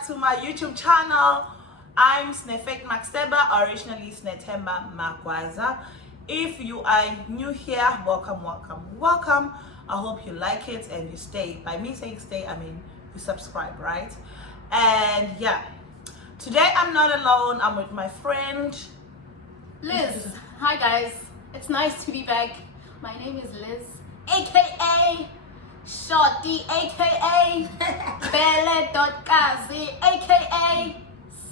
back to my YouTube channel. I'm Snefek Maxteba, originally Snetemba Makwaza. If you are new here, welcome. I hope you like it and you stay. By me saying stay, I mean you subscribe, right? And yeah, today I'm not alone. I'm with my friend Liz. Hi guys, it's nice to be back. My name is Liz, aka Shorty, aka Bele.kazi, aka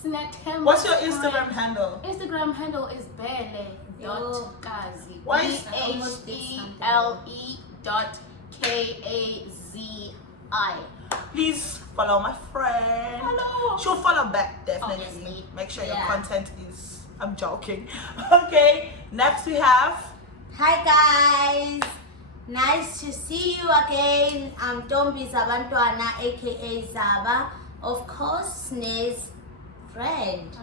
Snetemba. What's your Instagram handle? Instagram handle is Bele.kazi. BHELE.KAZI. Please follow my friend. Hello. She'll follow back definitely. Obviously. Make sure your Yeah. content is. I'm joking. Okay. Next we have. Hi guys, nice to see you again. I'm Tombi Zabantwana, aka Zaba, of course, Sne's friend.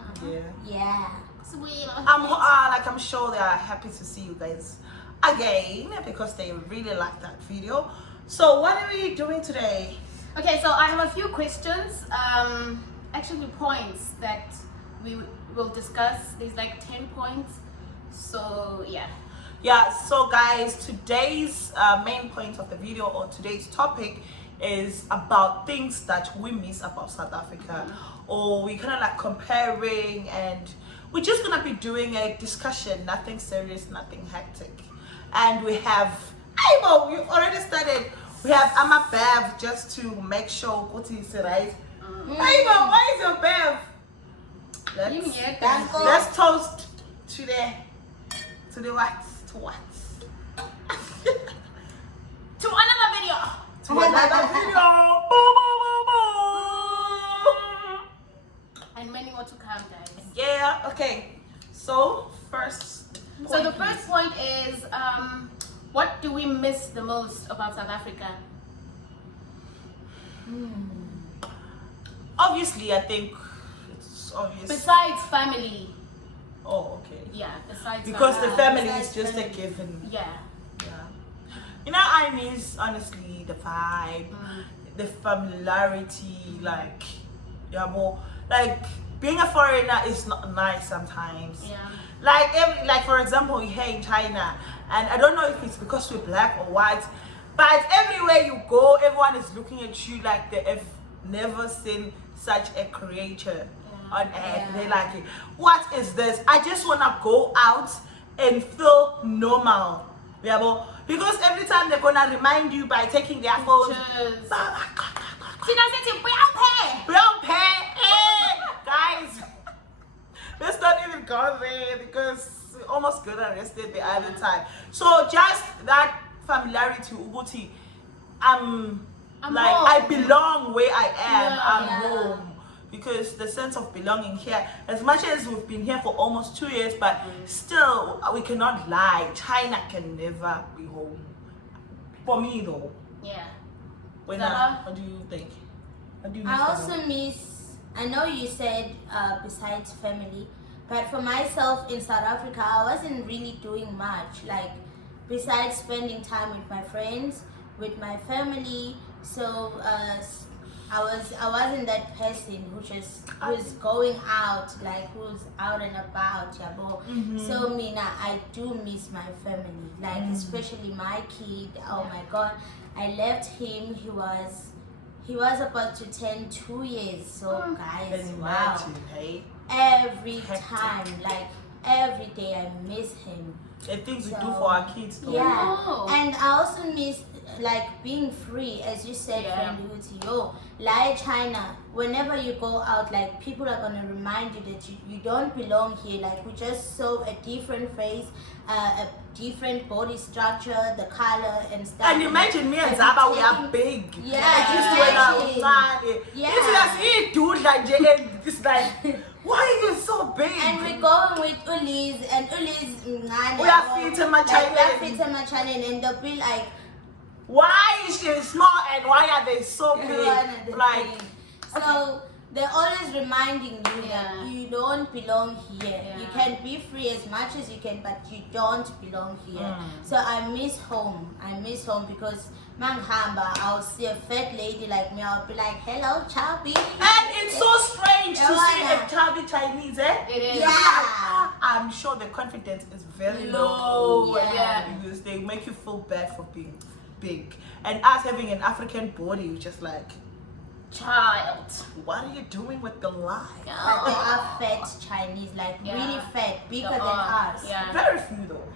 Yeah. Sweet. I'm sure they are happy to see you guys again because they really like that video. So what are we doing today? Okay, so I have a few questions, actually points that we will discuss. There's like 10 points. So yeah, so guys, today's main point of the video, or today's topic, is about things that we miss about South Africa, or we kind of like comparing, and we're just gonna be doing a discussion, nothing serious, nothing hectic. And we have Ivo, you already started. We have Ama Bev just to make sure Kuti is right. Ivo, why is your Bev? Let's toast to the what? To what? to another video. To another video. Boom, boom, boom, boom. And many more to come, guys. Yeah, okay. So first So the point, first point is, what do we miss the most about South Africa? obviously I think it's obvious. Besides family. Oh, okay. Yeah, besides Because the family is besides just a family. given. Yeah. Yeah. You know, I miss honestly the vibe, the familiarity, like like being a foreigner is not nice sometimes. Yeah. Like for example, here in China, and I don't know if it's because we're black or white, but everywhere you go, everyone is looking at you like they have never seen such a creature on earth. They're like, what is this? I just wanna go out and feel normal. Yeah, but because every time they're gonna remind you by taking their phones. Guys, let's not even go there because we almost got arrested the other time. So just that familiarity, Ubuti, I'm like home. I belong where I am. Yeah. I'm Yeah. home. Because the sense of belonging here, as much as we've been here for almost 2 years, but still we cannot lie. China can never be home. For me though. Yeah. What do you think? What do you miss I the also most? miss, I know you said besides family, but for myself in South Africa, I wasn't really doing much, like besides spending time with my friends, with my family. So I wasn't that person who's going out, like who's out and about, yabo. So Mina, I do miss my family, like especially my kid. Oh my God, I left him. He was about to turn 2 years. So guys, Can you wow. imagine, hey? Every Hectic. time, like every day, I miss him. The things we do So, for our kids though. Yeah, Oh. and I also miss like being free, as you said, Yeah. friend Luti. Like China, whenever you go out, like people are gonna remind you that you don't belong here. Like we just saw a different face, a different body structure, the color and stuff. And imagine me and Zaba, we are big. Yeah, Like this when imagine. Yeah. This is dude like Jay. It's like, why are you so big? And we're going with Ulis, and Ulis, We are fit in my like, we are China. fit in my China, and they'll be like, Why is she small and why are they so big? "Everyone at the Like, beginning." So they're always reminding you Yeah. that you don't belong here. Yeah. You can be free as much as you can, but you don't belong here. So I miss home. I miss home because manghamba, I'll see a fat lady like me. I'll be like, "Hello, chubby." And it's so strange to see a chubby Chinese, eh? It is. Yeah. I'm sure the confidence is very Low. low. Yeah. Because they make you feel bad for being big. And us having an African body, you're just like, Child. what are you doing with the life? But they are fat Chinese, like Yeah. really fat, bigger They than are. us. Yeah. Very few though.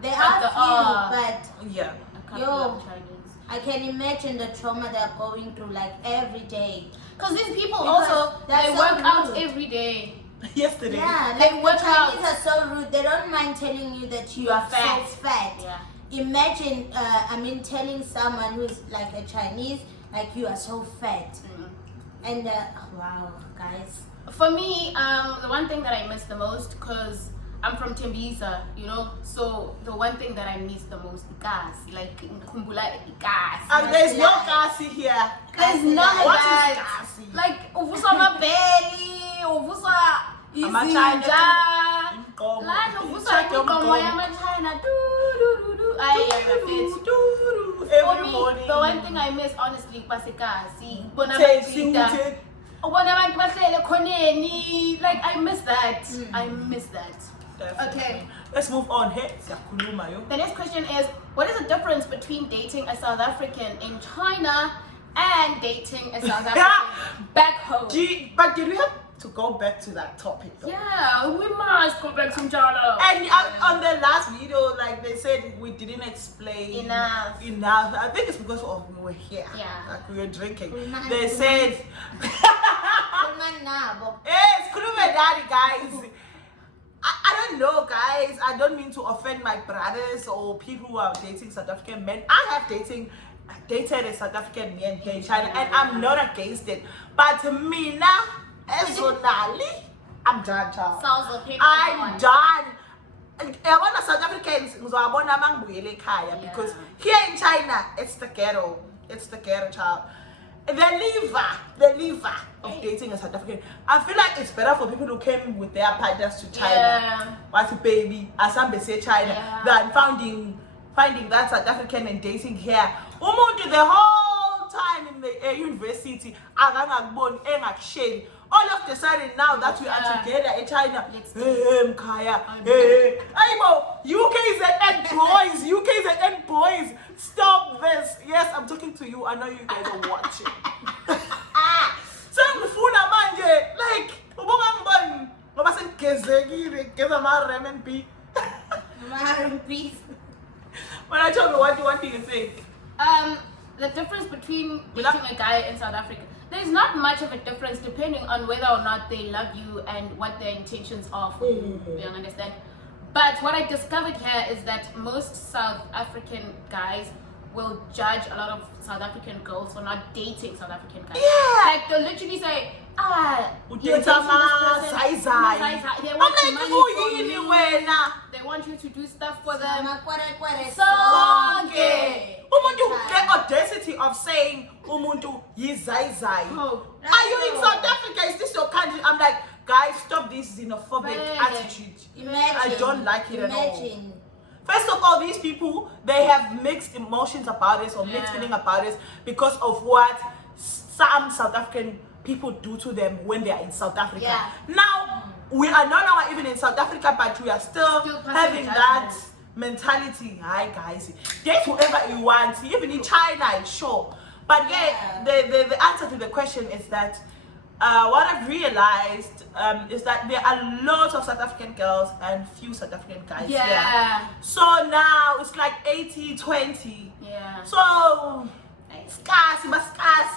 They But are they few, are. but Yeah. A couple Yo. of Chinese. I can imagine the trauma they're going through like every day. Because these people Because also, they're they so work out rude. every day. Yesterday. Yeah, They like work the Chinese out. are so rude. They don't mind telling you that you You are are fat. so fat. Yeah. Imagine, telling someone who's like a Chinese, like you are so fat. And wow, guys. For me, the one thing that I miss the most, because I'm from Tembisa, you know, so the one thing that I miss the most is gas, like kumbula gas. And there's no kasi here. There's none of What is that. kasi? Like uvusa mabeli, uvusa izinja, Inkomo. lana uvusa Check your inkomo inkomo. yama-China. Do. Ay, Do, do, every For me, morning. the one thing I miss honestly was kasi. Bona Tasting bagida. it. Ubona abantu bahlele khoneni. Like I miss that. I miss that. Definitely. Okay. Let's move on. Hey, siyakhuluma yo. The next question is, what is the difference between dating a South African in China and dating a South African back home? But did we have to go back to that topic though? Yeah, we must go back to China. And on the last video, like they said, we didn't explain Enough. I think it's because we were here. Yeah. Like we were drinking. Kuman- They said, Nabo. hey, screw my daddy, guys. I don't know, guys. I don't mean to offend my brothers or people who are dating South African men. I have dated a South African man here in China, and I'm not against it. But me now, personally, I'm done, child. Sounds okay. I'm done. I want South Africans because here in China, it's the ghetto. It's the ghetto, child. The liver of dating a South African. I feel like it's better for people who came with their partners to China, Yeah. what's a baby, as some say China, Yeah. than finding that South African and dating here. Umuntu the whole time in the university, shame. All of the sudden now that we are together in China, Let's Mkaya, UKZN boys, UKZN boys, stop this. Yes, I'm talking to you. I know you guys are watching. So ngifuna manje, like, ubonga ngibani ngoba sengigezekile, ngeza ama RMB. When I tell me what do you think? The difference between dating a guy in South Africa, there's not much of a difference depending on whether or not they love you and what their intentions are for you. You understand? But what I discovered here is that most South African guys will judge a lot of South African girls for not dating South African guys. Yeah. Like they'll literally say, you're dating this person. Zai. They I'm want like, money who from yini you. wena? They want you to do stuff for them. Sonke. Umuntu, the audacity of saying umuntu yizaizai. Oh. Are you in South Africa? Is this your country? I'm like, guys, stop this xenophobic attitude. Imagine. I don't like it at all. Imagine. First of all, these people, they have mixed emotions about this or mixed Yeah. feeling about this because of what some South African people do to them when they are in South Africa. Yeah. Now, we are no longer even in South Africa, but we are still passing having judgment. that mentality. Hi guys, date whoever you want, even in China, sure. But yeah, the answer to the question is that what I've realized is that there are lots of South African girls and few South African guys here. Yeah. So now it's like 80-20. Yeah. So scarce,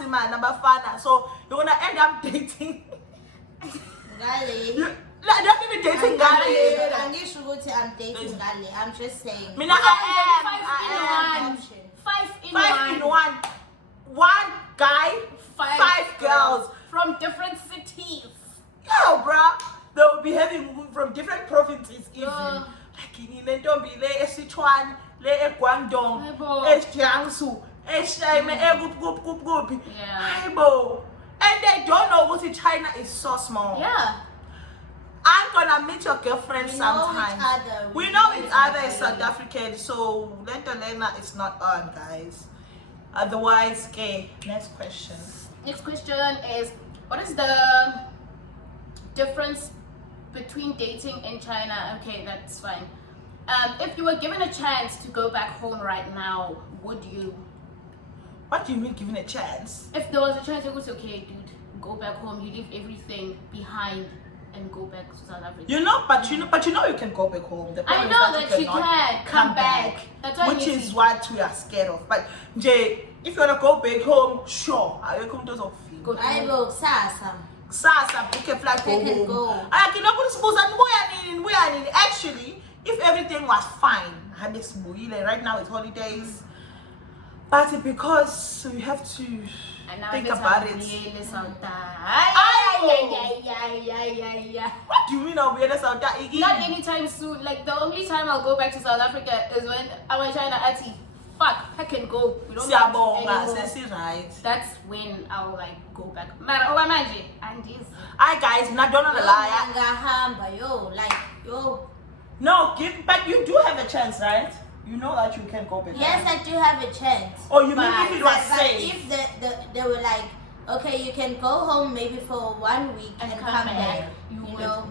man, abafana. So you're gonna end up dating. Not even dating Gale. I'm dating Gale. I'm just saying. Mina, I am. Five in one. 5 in 1. One guy, 5 girls. from different cities. Yo, bruh. They will be having from different provinces even. Like in Ntombi, le Sichuan, le Guangdong, Aibo. Jiangsu, Gup. Yeah. Aibo. And and they don't know what China is so small. Yeah. I'm gonna meet your girlfriend We sometimes. know each other. We know each other is South African, so Lena is not on, guys. Otherwise, okay. Next question. Next question is, what is the difference between dating in China? Okay, that's fine. If you were given a chance to go back home right now, would you? What do you mean, given a chance? If there was a chance, it was okay, dude. Go back home. You leave everything behind and go back to South Africa. You know, you can go back home. The I problem know is that you cannot can come back. That's why which is what we are scared of. But Jay, if you wanna go back home, sure. I will come to the Go I to will Sasa. Sasa, book a flight, go They can home. go. I cannot put suppose that we are in. Actually, if everything was fine, right now it's holidays. But because we have to think about it. What do you mean I'll be in South Africa? Not anytime soon. Like the only time I'll go back to South Africa is when I'm in China. Fuck, I can go. We don't have to anymore. Right. That's when I'll like go back. Imagine. And this. Hi guys, not don't lie. No, but you do have a chance, right? You know that you can go back. Yes, I do have a chance. Oh, you mean if it was safe? If they were like, okay, you can go home maybe for 1 week and come back, you know,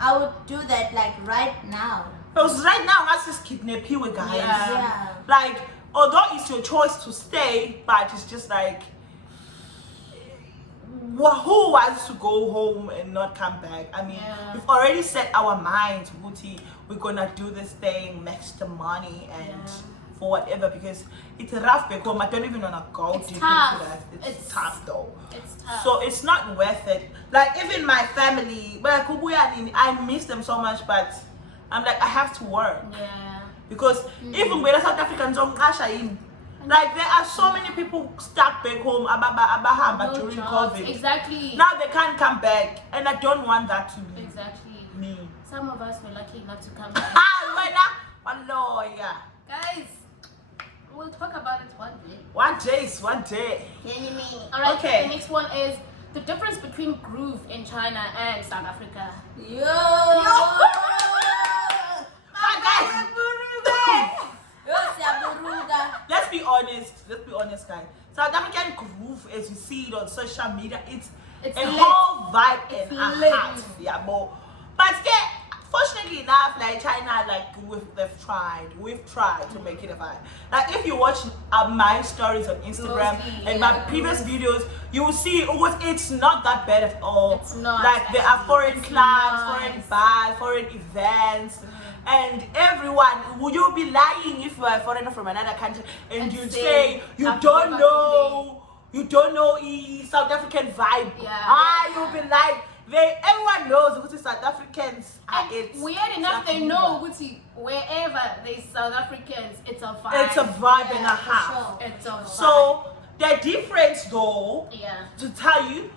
I would do that like right now. Because right now, that's just kidnap you guys. Yeah. Like, although it's your choice to stay, but it's just like, who wants to go home and not come back? I mean, we've already set our minds, Wuti, we're gonna do this thing, match the money, and for whatever, because it's rough back home. I don't even wanna go deep into that. It's tough though. It's tough. So it's not worth it. Like, even my family, I miss them so much, but I'm like, I have to work. Yeah. Because even when South Africans don't cash in, like there are so many people stuck back home No during jobs. COVID. Exactly. Now they can't come back, and I don't want that to be Exactly. me. Some of us were lucky enough to come back. One lawyer. Guys, we'll talk about it one day. One day. Alright, Okay. the next one is the difference between groove in China and South Africa. Guys, let's be honest, guys. South African groove, as you see it on social media, it's a lit. whole vibe It's and a lit. heart. Yeah, but fortunately enough, like China, like we've tried to make it a vibe. Like if you watch my stories on Instagram and my previous videos, you will see it's not that bad at all. It's not. Like there are foreign clubs, nice. foreign bars, foreign events. And everyone, will you be lying if you are a foreigner from another country and you say you don't know South African vibe? You'll be like, everyone knows what South Africans are. It's weird enough, they know wherever there's South Africans, it's a vibe. It's a vibe and a half. Sure. It's a vibe. So the difference, though, yeah, to tell you,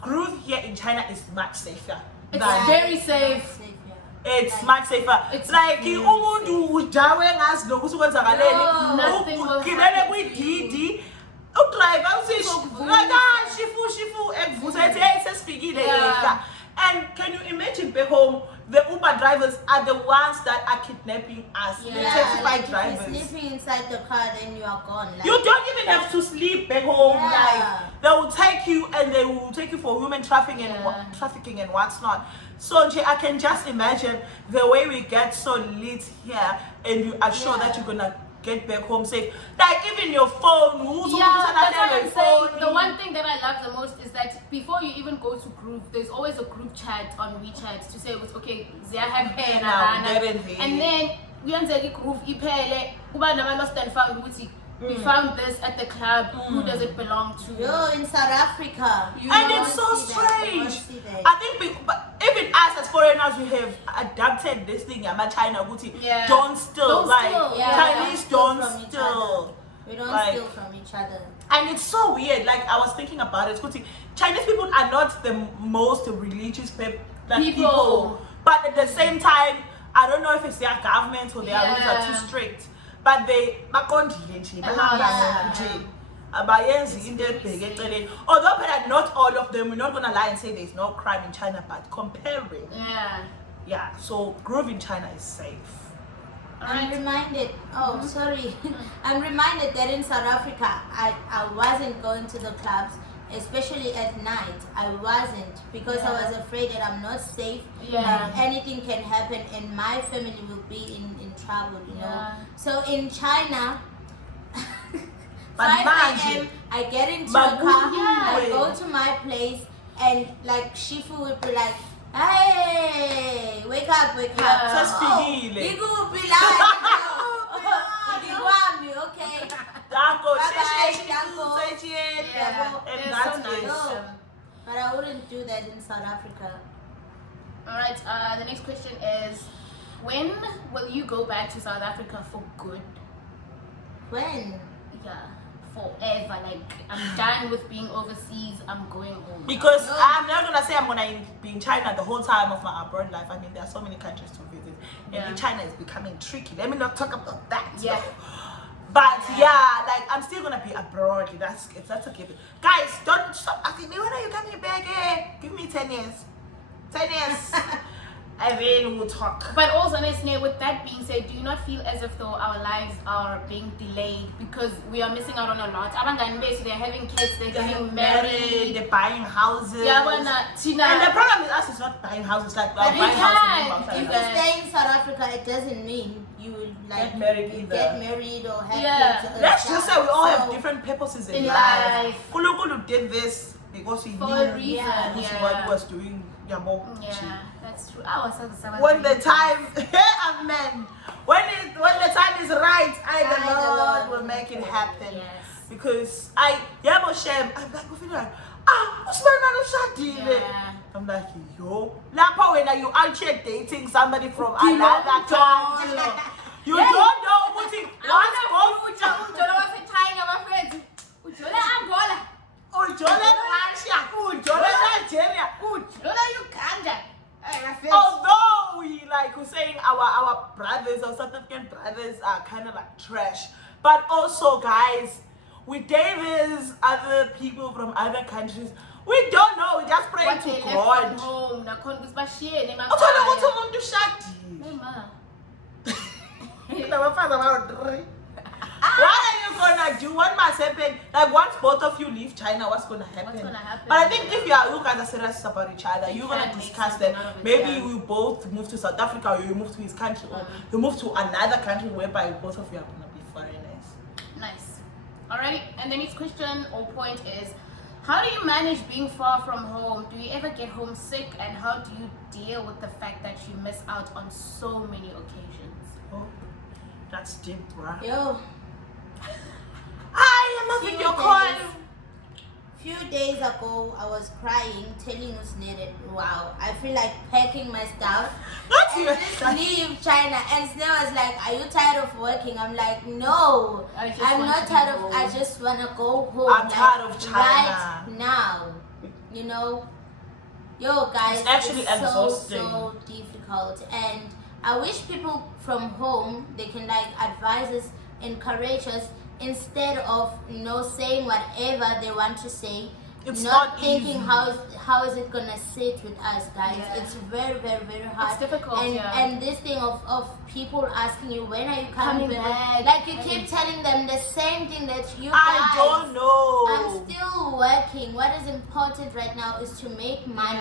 groove here in China is much safer. it's than- very safe. It's much safer. It's like very umuntu ujawe ngazi lokhu sekwenzakaleni. Nothing will Ugibele happen kwi-DD. Udriver uthi shifu ekuvusa ethi hey sesifikile yeka. And can you imagine back home, the Uber drivers are the ones that are kidnapping us. The taxi Like drivers. if you're sleeping inside the car, then you are gone. Like, You don't even have to sleep back home. Yeah. Like they will take you and they will take you for human trafficking and what's not. So I can just imagine the way we get so lit here, and you are sure that you're gonna get back home safe. Like even your phone. that's what I'm saying. The one thing that I love the most is that before you even go to group, there's always a group chat on WeChat to say, okay, Zia have hair, and then we the group ipele, kuba nama lost and found ukuthi we found this at the club. Who does it belong to? Yo, in South Africa. And it's so strange. I think even us as foreigners, we have adapted this thing. China, don't steal. Chinese don't steal. We don't steal from each other. And it's so weird. Like I was thinking about it. Chinese people are not the most religious people. But at the same time, I don't know if it's their government or their rules are too strict. But they abayenzi into ebheke eceleni. Although but not all of them, we're not gonna lie and say there's no crime in China, but comparing, yeah, so groove in China is safe. I'm reminded, I'm reminded that in South Africa, I wasn't going to the clubs, especially at night. I wasn't, because I was afraid that I'm not safe. That anything can happen and my family will be in trouble, you know. So in China, 5 a.m. I get into a car, I go to my place, and like Shifu would be like, hey, wake up. Okay. But I wouldn't do that in South Africa. Alright, the next question is, when will you go back to South Africa for good? When? Yeah, forever. Like, I'm done with being overseas, I'm going home. Because I'm not gonna say I'm gonna be in China the whole time of my abroad life. I mean, there are so many countries to visit, and China is becoming tricky. Let me not talk about that. Yeah. But like I'm still gonna be abroad. That's a given. Guys, don't stop asking me when are you coming back? Give me 10 years. 10 years. And then we'll talk. But also, Nesne, with that being said, do you not feel as if though our lives are being delayed because we are missing out on a lot? They're having kids, they're getting married, they're buying houses. And the problem with us is not buying houses, like buying houses. If you stay in South Africa, it doesn't mean you will like get married either. Get married or have kids. Let's just say we all have different purposes in life. Kulu did this because he knew what he was doing. Yeah, that's true. When the time, amen. When the time is right, the Lord will make it happen. Yes. Because I'm like, I'm like, yo, Lapa, when you actually dating somebody from another country, you don't know what it although we're saying our brothers or South African brothers are kind of like trash, but also guys, we date these other people from other countries. We don't know. We just pray to God. What are you gonna do? What must happen? Like once both of you leave China, what's gonna happen? But I think if you guys are serious about each other, you're gonna discuss that. Maybe you both move to South Africa, or you move to his country, or you move to another country whereby both of you are gonna be foreigners. Nice. Alright, and the next question or point is, how do you manage being far from home? Do you ever get homesick, and how do you deal with the fact that you miss out on so many occasions? Oh, that's deep, bruh. Yo. I am a video call. Few days ago, I was crying, telling Usne that wow, I feel like packing my stuff and just leave China. And Usne was like, "Are you tired of working?" I'm like, "No, I'm not tired of. I just wanna go home. I'm tired of China right now." You know, yo guys, it's actually exhausting. so difficult, and I wish people from home they can like advise us, encourage us, instead of saying whatever they want to say. It's not easy. thinking how is it gonna sit with us, guys. It's very, very, very hard. It's difficult. And this thing of people asking you, when are you coming back? Like you keep telling them the same thing that you I don't know. I'm still working. What is important right now is to make money.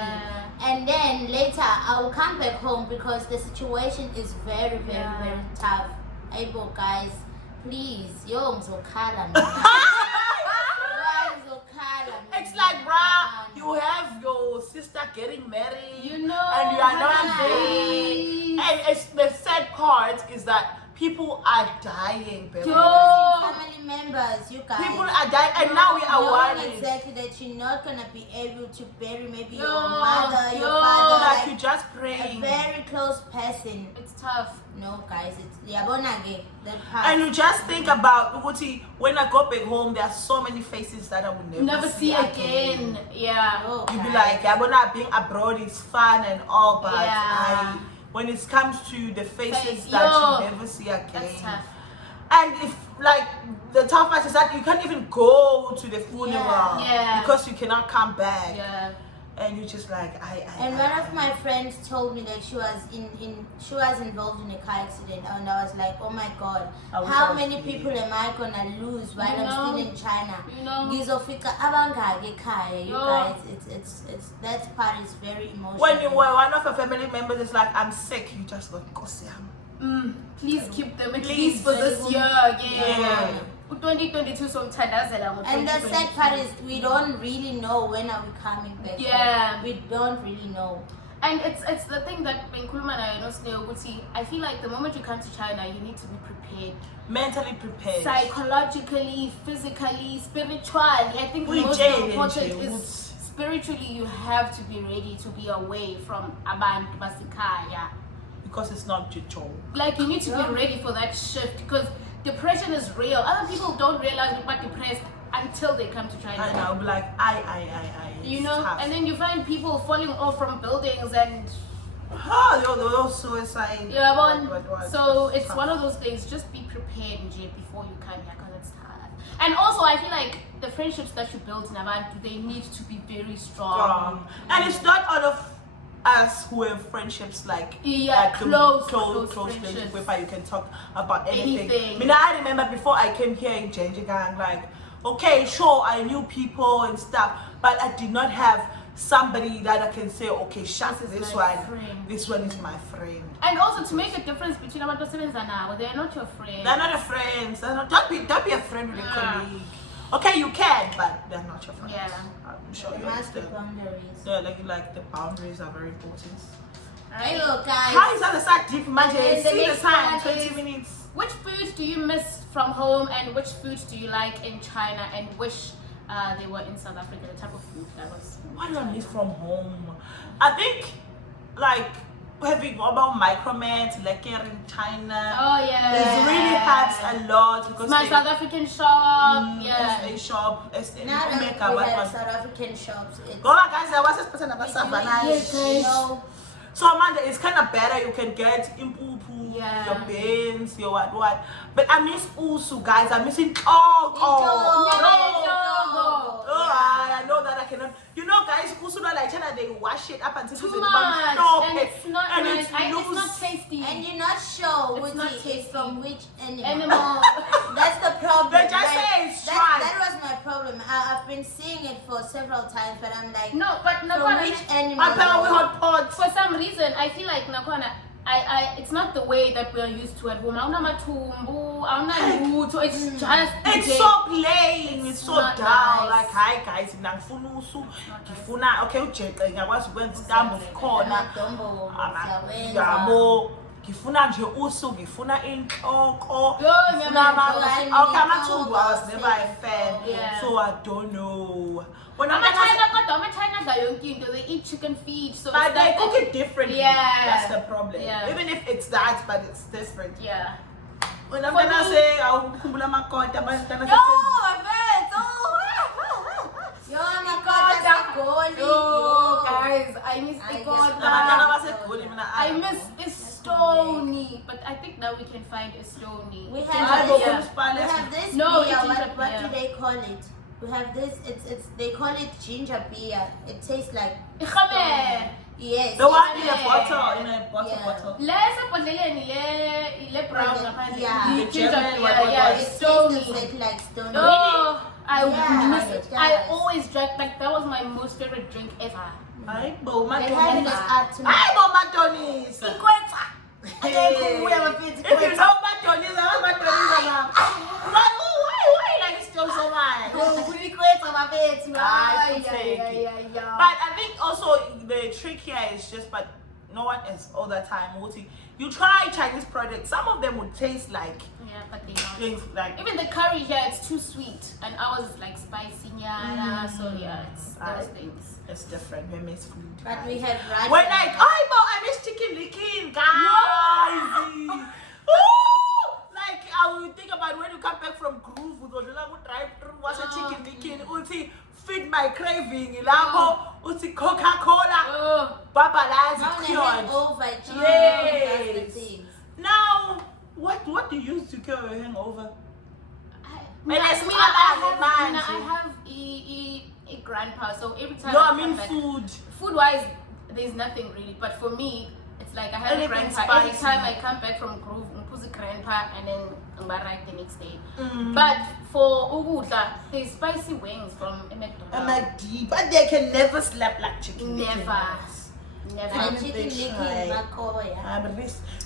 And then later I will come back home because the situation is very, very, very tough. Able guys, please, it's like, bruh, you have your sister getting married, and you are not there. And it's the sad part is that people are dying, baby. Family members, you guys. People are dying, and now we are worried. Exactly that you're not gonna be able to bury maybe your mother, your father, like you just praying. A very close person. It's tough. No, guys, it's the part. And you just think about Uguti, when I go back home, there are so many faces that I will never see again. Yeah. Oh, you'll be like, yeah, being abroad is fun and all, but when it comes to the faces that you never see again, that's tough. And if like the tough part is that you can't even go to the funeral because you cannot come back. Yeah. And you just like And one of my friends told me that she was she was involved in a car accident, and I was like, oh my god, how many people am I gonna lose while I'm still in China? Ngizofika abangaki ekhaya, you guys. It's that part is very emotional. When you were one of your family members is like, I'm sick, you just go Nkosi yami. Please keep them at least for this year. Yeah. 2022 and the sad part is we don't really know when are we coming back. Yeah, we don't really know. And it's the thing that I feel like the moment you come to China, you need to be prepared. Mentally prepared. Psychologically, physically, spiritually. I think the most important is spiritually you have to be ready to be away from Abantu Basikaya. Because it's not Jicho. Like you need to be ready for that shift because depression is real. Other people don't realize we're depressed until they come to China. And I'll be like, you know, and then you find people falling off from buildings and those suicide. Yeah, but so it's one of those things. Just be prepared, Nje, before you come here, because it's hard. And also, I feel like the friendships that you build in Abantu, they need to be very strong. And it's not all of us who have friendships like close friendships whereby you can talk about anything. I mean, I remember before I came here in Genjigang, like, okay, sure, I knew people and stuff, but I did not have somebody that I can say, okay, this one is my friend. And also to make a difference between Abantu Sevens and now, they're not your friends. They're not your friends. Don't be a friend with a colleague. Okay, you can, but they're not your friends. Yeah. I'm sure you understand. Boundaries. Yeah, like the boundaries are very important. Hello guys. How is that start deep magic? See the time, 20 minutes. Which food do you miss from home and which food do you like in China and wish they were in South Africa, the type of food that was? What do I miss from home? I think like having about micromats like here in China. Oh yeah. This really helps a lot because my South African shop. A shop. Now that we have South African shops. Guys, I was just putting about Savannah. So Amanda, it's kind of better. You can get impupu, your beans, your what. But I miss usu, guys. I'm missing I know that I cannot. You know, guys, usu like China, they wash it up until too much, and it's not nice. It's not tasty. And you're not sure it's from which animal. That's the problem. They just say it's dry. That was my problem. I've been seeing it for several times, but I'm like, from which animal? For some reason, I feel like Nakwana, it's not the way that we are used to at home. It's just it's so plain, it's so down. Nice. Like, hi guys, okay, ngiyakwazi ukwenza istambu khona. Ngifuna nje usu, ngifuna inhloko, amathumbu. I was never a fan, so I don't know. When China they eat chicken feet, so but they cook it differently. Yeah, that's the problem. Yeah. Even if it's that, but it's different. Yeah. When I'm gonna say, I'll kumbula makota, guys, I miss I miss Estoni, but I think now we can find Estoni. We have this beer. What do they call it? We have this. They call it ginger beer. It tastes like. Yes. The one in a bottle, bottle. Brown. Yeah. The ginger. It tastes like stone. No, I always drank that was my most favorite drink ever. Ay, Matonis. If you know Matonis, why like this still so much? But I think also the trick here is just, but no one is all the time. You try Chinese products, some of them would taste like but they don't. Like even the curry here, it's too sweet, and ours is like spicy, so it's those things. It's different. We miss food. But we have rice. When I miss chicken licking, guys. Like I will think about when you come back from Groove, we go to drive through, watch a chicken licking, feed my craving, Coca-Cola, Yes. Now What do you use to cure your hangover? I have a grandpa, so every time No, I I mean come back, food. food-wise, there's nothing really. But for me, it's like I have a Anything grandpa. Every spicy. time I come back from Grove, I grandpa, and then I'm back the next day. But for Uguta, there's spicy wings from a McDonald's. But they can never slap like chicken. Never. And chicken licking makoya.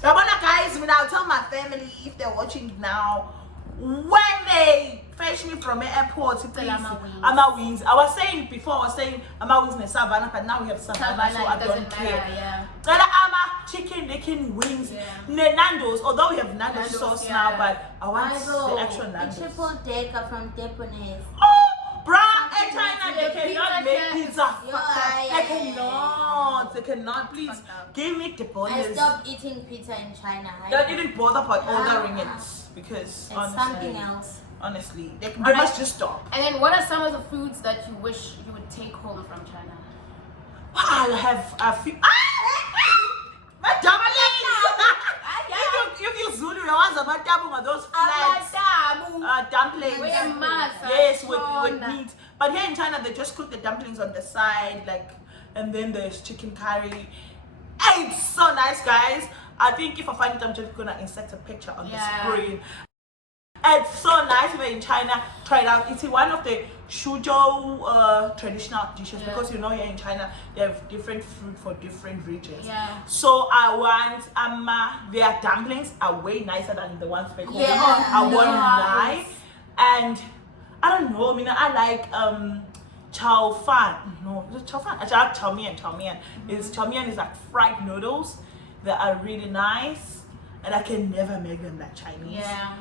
Guys, I'll tell my family if they're watching now, when they fetch me from the airport, please, Ama wings. I was saying before, Ama wings in Savannah, but now we have Savannah, so I don't care. Yeah. Ama chicken licking wings, Nando's, although we have Nando's sauce now, but I want the actual A Nando's. triple decker from Deponese. Oh, bruh, in China they cannot make pizza. They cannot. Please give me the I bonus. stopped eating pizza in China. Don't even bother about ordering it because It's honestly, something else. honestly, they Alright. must just stop. And then, what are some of the foods that you wish you would take home from China? I'll have a few. My if you Zulu, you want about double those flats, dumplings. With a masa, Yes, with shona. meat. But here in China, they just cook the dumplings on the side, like, and then there's chicken curry. It's so nice, guys. I think if I find it, I'm just gonna insert a picture on the screen. It's so nice. We're in China. Try it out. It's one of the Suzhou traditional dishes because you know here in China they have different food for different regions. Yeah. So I want their dumplings are way nicer than the ones back home. Yeah. I won't lie. And I don't know. I mean, I like chow fan. No, is it chow fan? I like chow mian. Chow mian is like fried noodles that are really nice, and I can never make them like Chinese. Yeah.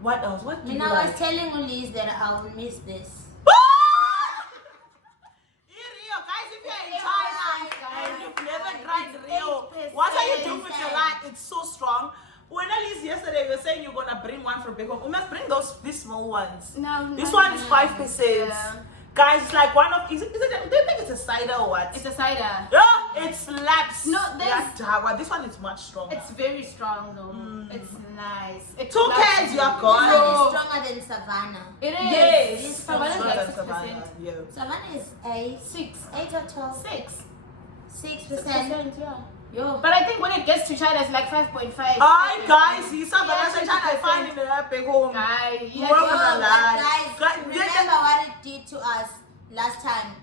What else? What do you I like? was telling Ulysses that I will miss this. Rio, guys, if you're in China and you've never tried Rio, what are you doing with your life? It's so strong. When Alice yesterday you were saying you're gonna bring one from back home, we must bring these small ones. No, this one is 5%. Yeah. Guys, it's like one of is it? Do you think it's a cider or what? It's a cider. Yeah, it slaps. No, there's- like Java. This one is much stronger. It's very strong though. It's nice. It 2 cans, you're This gone. one is stronger than Savannah. It is. Yes, It's Savannah is stronger like than 6%. Savannah. Yeah. Savannah is 8, 6. 8 or 12. 6%. 6%. Yeah. Yo. But I think when it gets to China, it's like 5.5. Hi guys, he's Savannah. Yeah, China I find in the back home. Guys, Yo, Yo, but but guys, Guys, remember what it did to us last time.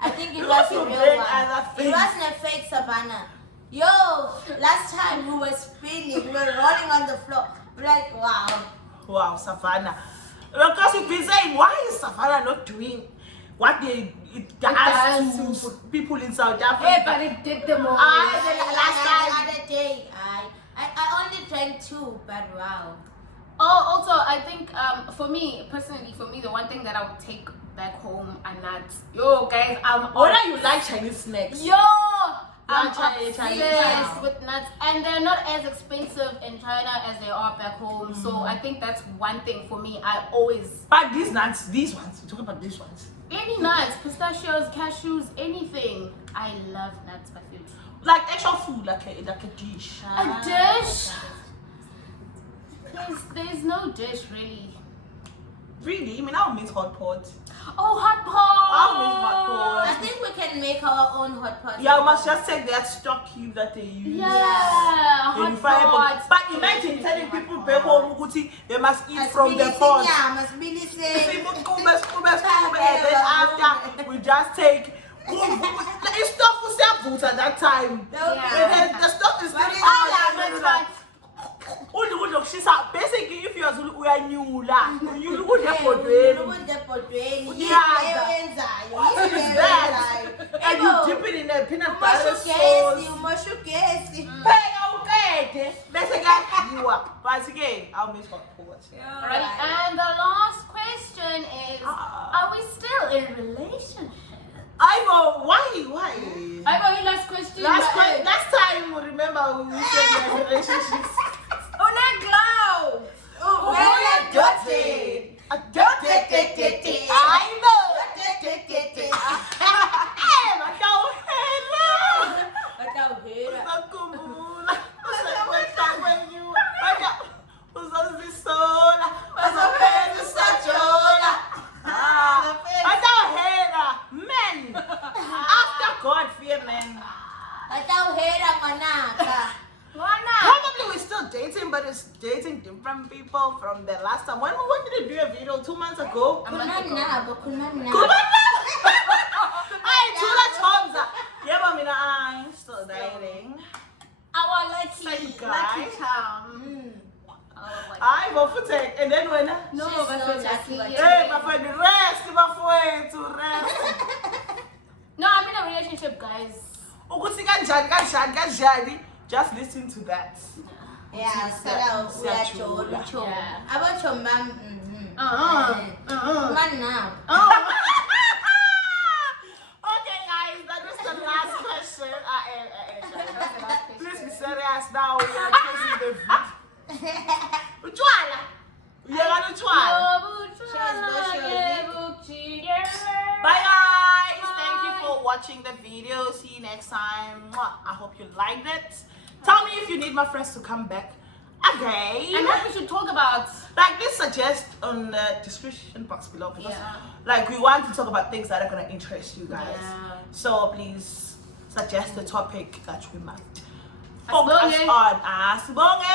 I think it It was was a so real big one. and a It fake. wasn't a fake Savannah. Yo, last time we were spinning, we were rolling on the floor. We're like, wow. Wow, Savannah. Because we've been saying, why is Savannah not doing what it does to people in South Africa? Hey, but it did the most. Last time. The other day, I only drank 2, but wow. Oh, also, I think for me personally, the one thing that I would take back home are nuts. Yo, guys, Whether you like Chinese snacks. Yo, I'm Chinese obsessed now. with nuts, and they're not as expensive in China as they are back home. So I think that's one thing for me. I always But these nuts, these ones, we're talking about these ones. any nuts, pistachios, cashews, anything. I love nuts, my food. Like actual food, like a dish. A dish? There's no dish really. Really? I mean, I'll miss hot pot. Oh, hot pot! I'll miss hot pot. I think we can make our own hot pot. Yeah, we must just take that stock cube that they use. Yeah, Then you hot fry it. pot. But imagine telling people back home, Uguti, they must eat from the pot. And then after, we just take. It's stuff for self at that time. And then the stuff is still out. Basically, if you're Zulu, we are new. You look at and you dip it in a peanut butter sauce. You up. But again, I'll miss hot pot. Alright, and the last question is: are we still in relationship? Why? I know your last question. Last time, remember we said we had relationships. Oh, not glow. Adopted. I know. Probably we're still dating, but it's dating different people from the last time. When did you do a video? 2 months ago? A month ago. Hey, Tula Chomza. Yeah, but I'm still dating. Our lucky Same guy. Lucky charm. I was like, I go for take, and then when no, She's but so it's lucky, lucky. but- hey, my friend, the rest, my friend, to rest. No, I'm in a relationship, guys. Ukuthi kanjani kanjani kanjani. Just listen to that. Yeah, Siya- siya uyatsho. Yeah. Abatsho mam. Man now. Okay, guys, that was the last question. Please be serious now. We are closing the video. Utshwala. Uyekana utshwala. Bye, guys. Thank you for watching the video. See you next time. Mwah. I hope you liked it. Tell me if you need my friends to come back again. And what we should talk about. Like, please suggest on the description box below because Yeah. like we want to talk about things that are gonna interest you guys. Yeah. So please suggest the topic that we might Asibonge. focus on. Asibonge.